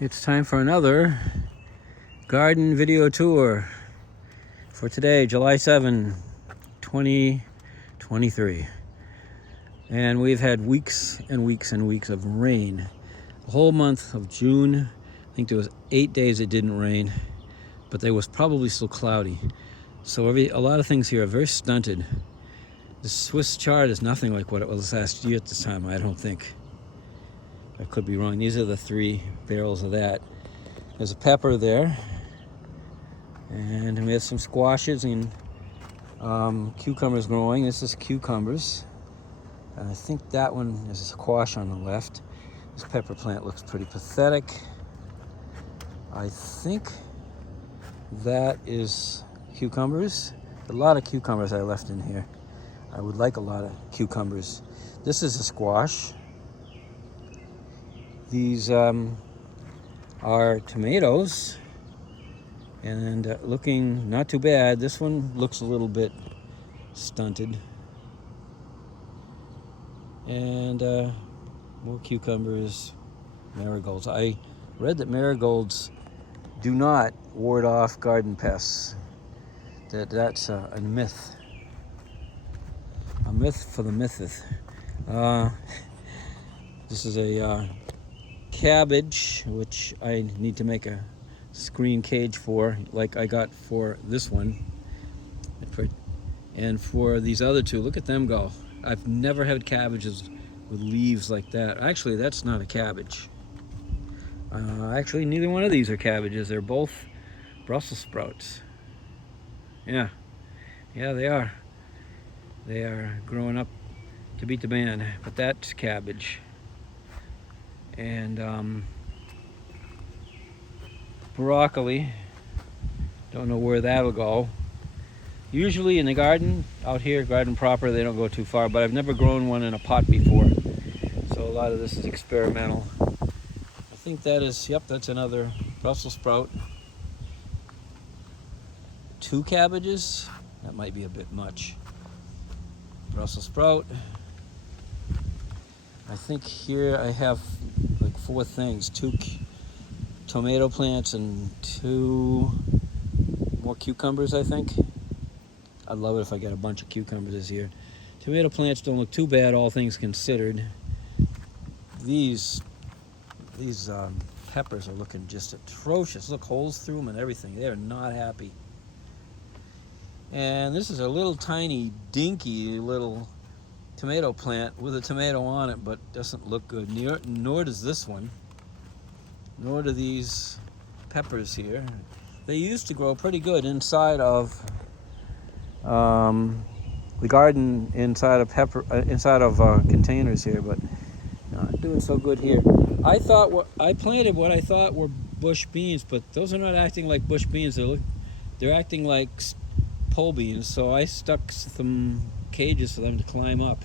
It's time for another garden video tour for today, July 7, 2023. And we've had weeks and weeks and weeks of rain. The whole month of June, I think there was 8 days it didn't rain, but they was probably still cloudy. So a lot of things here are very stunted. The Swiss chard is nothing like what it was last year at this time, I don't think. I could be wrong. These are the 3 barrels of that. There's a pepper there, and we have some squashes and cucumbers growing. This is cucumbers. I think that one is a squash on the left. This pepper plant looks pretty pathetic. I think that is cucumbers. A lot of cucumbers I left in here. I would like a lot of cucumbers. This is a squash. These are tomatoes, and looking not too bad. This one looks a little bit stunted. And more cucumbers, marigolds. I read that marigolds do not ward off garden pests. That's a myth. A myth for the mytheth. This is a cabbage, which I need to make a screen cage for, like I got for this one. And for these other two, look at them go. I've never had cabbages with leaves like that. Actually, that's not a cabbage. Actually, neither one of these are cabbages. They're both Brussels sprouts. Yeah, they are. They are growing up to beat the band, but that's cabbage. And broccoli, don't know where that'll go. Usually in the garden, out here, garden proper, they don't go too far, but I've never grown one in a pot before. So a lot of this is experimental. I think that is, yep, that's another Brussels sprout. 2 cabbages, that might be a bit much. Brussels sprout. I think here I have like 4 things, 2 tomato plants and 2 more cucumbers, I think. I'd love it if I got a bunch of cucumbers this year. Tomato plants don't look too bad, all things considered. These peppers are looking just atrocious. Look, holes through them and everything. They are not happy. And this is a little tiny, dinky little tomato plant with a tomato on it, but doesn't look good. Nor does this one. Nor do these peppers here. They used to grow pretty good inside of the garden, inside of containers here, but not doing so good here. I planted what I thought were bush beans, but those are not acting like bush beans. They're acting like pole beans. So I stuck some cages for them to climb up.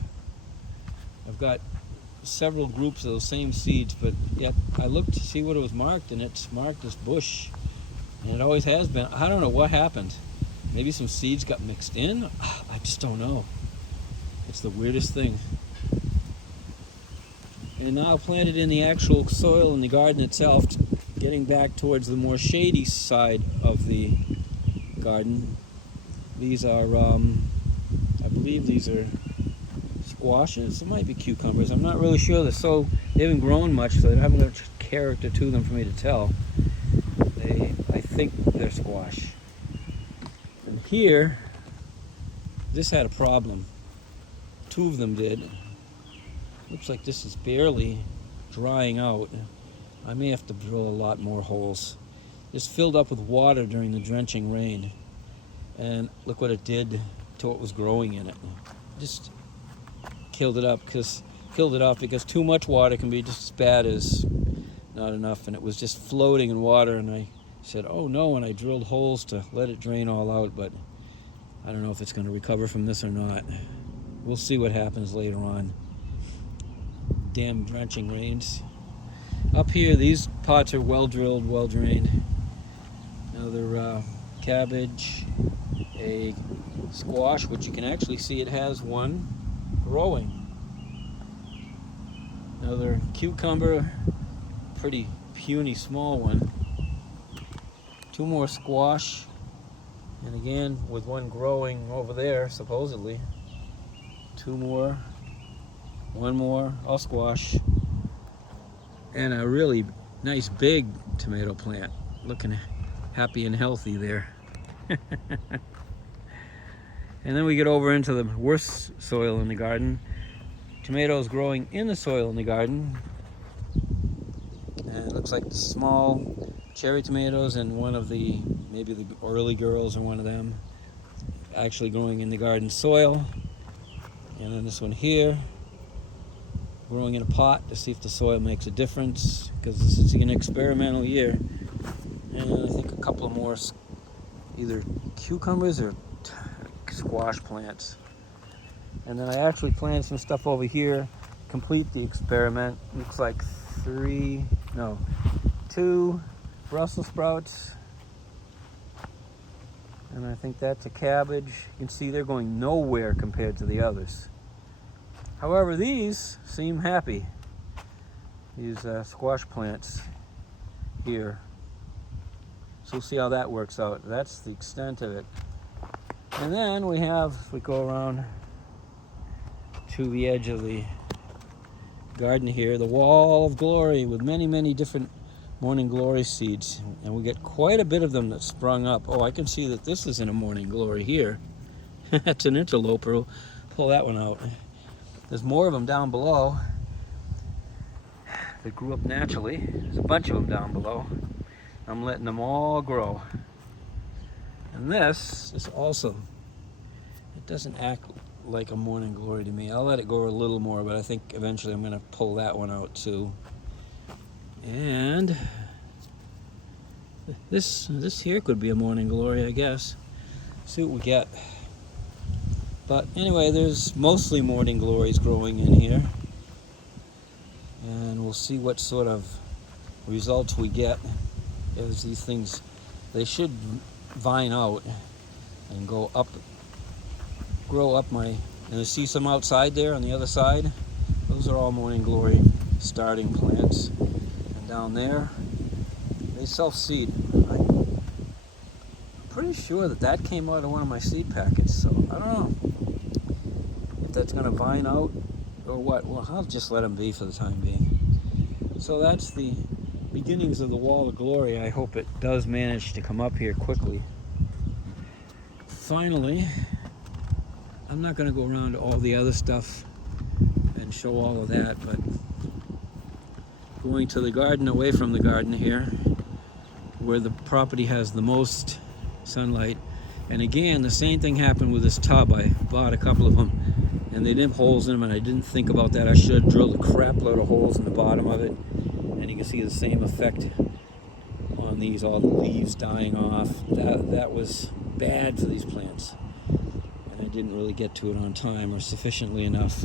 I've got several groups of those same seeds, but yet I looked to see what it was marked, and it's marked as bush, and it always has been. I don't know what happened. Maybe some seeds got mixed in. I just don't know. It's the weirdest thing. And now planted in the actual soil in the garden itself, getting back towards the more shady side of the garden. These are, I believe these are squashes. It might be cucumbers. I'm not really sure. They haven't grown much, so they haven't got much character to them for me to tell. I think they're squash. And here, this had a problem. 2 of them did. Looks like this is barely drying out. I may have to drill a lot more holes. This filled up with water during the drenching rain. And look what it did to what was growing in it. Just killed it off because too much water can be just as bad as not enough. And it was just floating in water, and I said, oh no, and I drilled holes to let it drain all out, but I don't know if it's going to recover from this or not. We'll see what happens later on. Damn drenching rains. Up here, these pots are well drilled, well drained. Another cabbage, a squash, which you can actually see it has one growing. Another cucumber, pretty puny small one. 2 more squash, and again with one growing over there supposedly. 2 more, 1 more, all squash, and a really nice big tomato plant, looking happy and healthy there. And then we get over into the worst soil in the garden. Tomatoes growing in the soil in the garden. And it looks like the small cherry tomatoes and one of the, maybe the early girls or one of them, actually growing in the garden soil. And then this one here, growing in a pot to see if the soil makes a difference, because this is an experimental year. And I think a couple of more either cucumbers or squash plants. And then I actually planted some stuff over here, complete the experiment. Looks like 2 Brussels sprouts, and I think that's a cabbage. You can see they're going nowhere compared to the others. However, these seem happy, these squash plants here. So we'll see how that works out. That's the extent of it. And then we go around to the edge of the garden here, the wall of glory with many, many different morning glory seeds. And we get quite a bit of them that sprung up. Oh, I can see that this isn't a morning glory here. That's an interloper. We'll pull that one out. There's more of them down below that grew up naturally. There's a bunch of them down below. I'm letting them all grow. And this is also, it doesn't act like a morning glory to me. I'll let it go a little more, but I think eventually I'm going to pull that one out too. And this here could be a morning glory, I guess. See what we get. But anyway, there's mostly morning glories growing in here, and we'll see what sort of results we get as these things, they should vine out and go up, grow up and you see some outside there on the other side. Those are all morning glory starting plants. And down there, they self-seed. I'm pretty sure that came out of one of my seed packets, so I don't know if that's going to vine out or what. Well, I'll just let them be for the time being. So that's the beginnings of the wall of glory. I hope it does manage to come up here quickly. Finally, I'm not going to go around to all the other stuff and show all of that, but going to the garden, away from the garden here, where the property has the most sunlight. And again, the same thing happened with this tub. I bought a couple of them and they didn't have holes in them, and I didn't think about that. I should have drilled a crap load of holes in the bottom of it. And you can see the same effect on these, all the leaves dying off. That was bad for these plants. And I didn't really get to it on time or sufficiently enough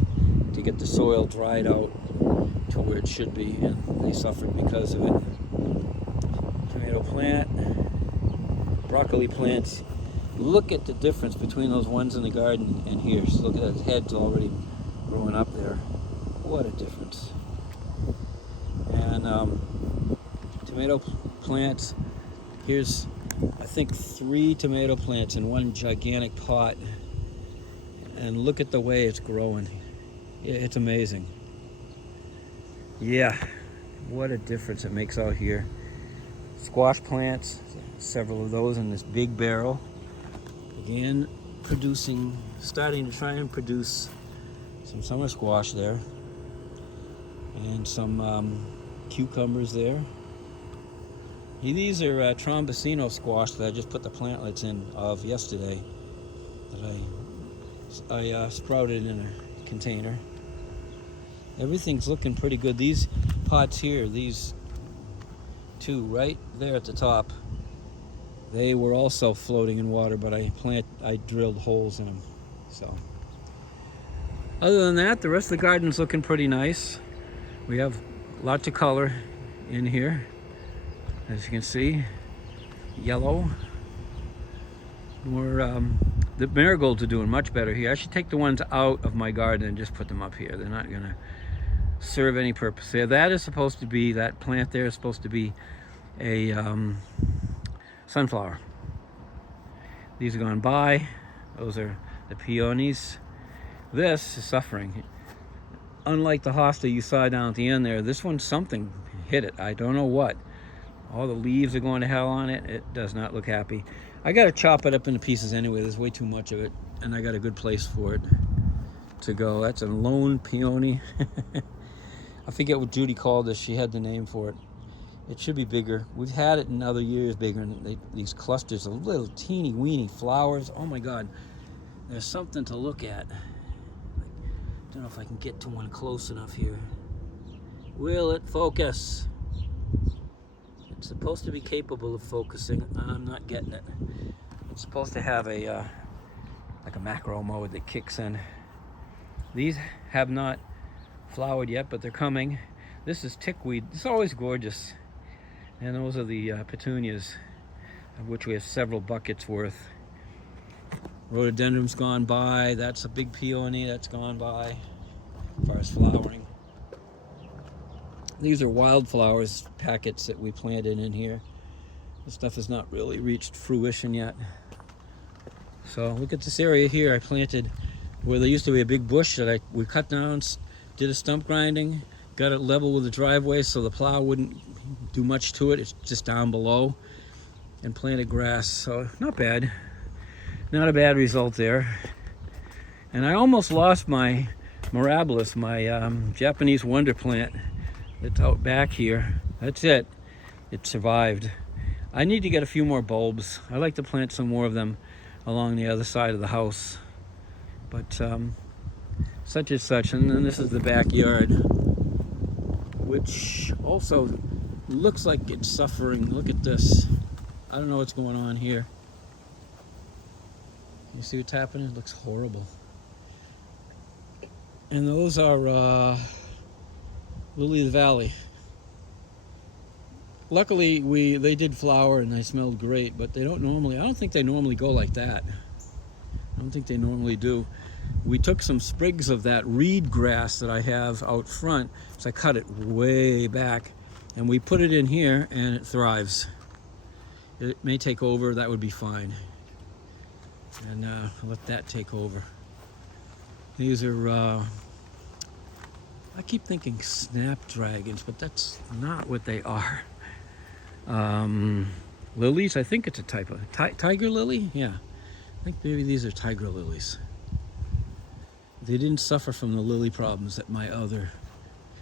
to get the soil dried out to where it should be, and they suffered because of it. Tomato plant, broccoli plants. Look at the difference between those ones in the garden and here. So look at that head's already growing up there. What a difference. And tomato plants, here's I think 3 tomato plants in one gigantic pot, and look at the way it's growing. It's amazing. Yeah, what a difference it makes out here. Squash plants, several of those in this big barrel. Again, starting to try and produce some summer squash there, and some cucumbers there. These are trombosino squash that I just put the plantlets in of yesterday that I sprouted in a container. Everything's looking pretty good. These pots here, these 2 right there at the top, they were also floating in water, but I drilled holes in them. So other than that, the rest of the garden's looking pretty nice. We have lots of color in here, as you can see. Yellow. The marigolds are doing much better here. I should take the ones out of my garden and just put them up here. They're not gonna serve any purpose there. That is supposed to be, that plant there is supposed to be a sunflower. These are gone by. Those are the peonies. This is suffering. Unlike the hosta you saw down at the end there, this one, something hit it. I don't know what. All the leaves are going to hell on it. It does not look happy. I got to chop it up into pieces anyway. There's way too much of it, and I got a good place for it to go. That's a lone peony. I forget what Judy called this. She had the name for it. It should be bigger. We've had it in other years bigger, and these clusters of little teeny weeny flowers. Oh my God, there's something to look at. I don't know if I can get to one close enough here. Will it focus? It's supposed to be capable of focusing. I'm not getting it. It's supposed to have a like a macro mode that kicks in. These have not flowered yet, but they're coming. This is tickweed. It's always gorgeous. And those are the petunias, of which we have several buckets worth. Rhododendron's gone by. That's a big peony that's gone by as far as flowering. These are wildflowers packets that we planted in here. This stuff has not really reached fruition yet. So look at this area here. I planted where there used to be a big bush that we cut down, did a stump grinding, got it level with the driveway so the plow wouldn't do much to it. It's just down below, and planted grass. So not bad. Not a bad result there. And I almost lost my mirabilis, my Japanese wonder plant that's out back here. That's it. It survived. I need to get a few more bulbs. I like to plant some more of them along the other side of the house. But such is such. And then this is the backyard, which also looks like it's suffering. Look at this. I don't know what's going on here. You see what's happening? It looks horrible. And those are Lily of the Valley. Luckily, they did flower and they smelled great, but they don't normally, I don't think they normally go like that. I don't think they normally do. We took some sprigs of that reed grass that I have out front, so I cut it way back, and we put it in here, and it thrives. It may take over, that would be fine. And let that take over. These are, I keep thinking snapdragons, but that's not what they are. Lilies, I think it's a type of, tiger lily? Yeah, I think maybe these are tiger lilies. They didn't suffer from the lily problems that my other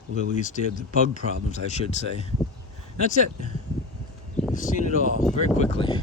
lilies did, the bug problems, I should say. That's it. I've seen it all very quickly.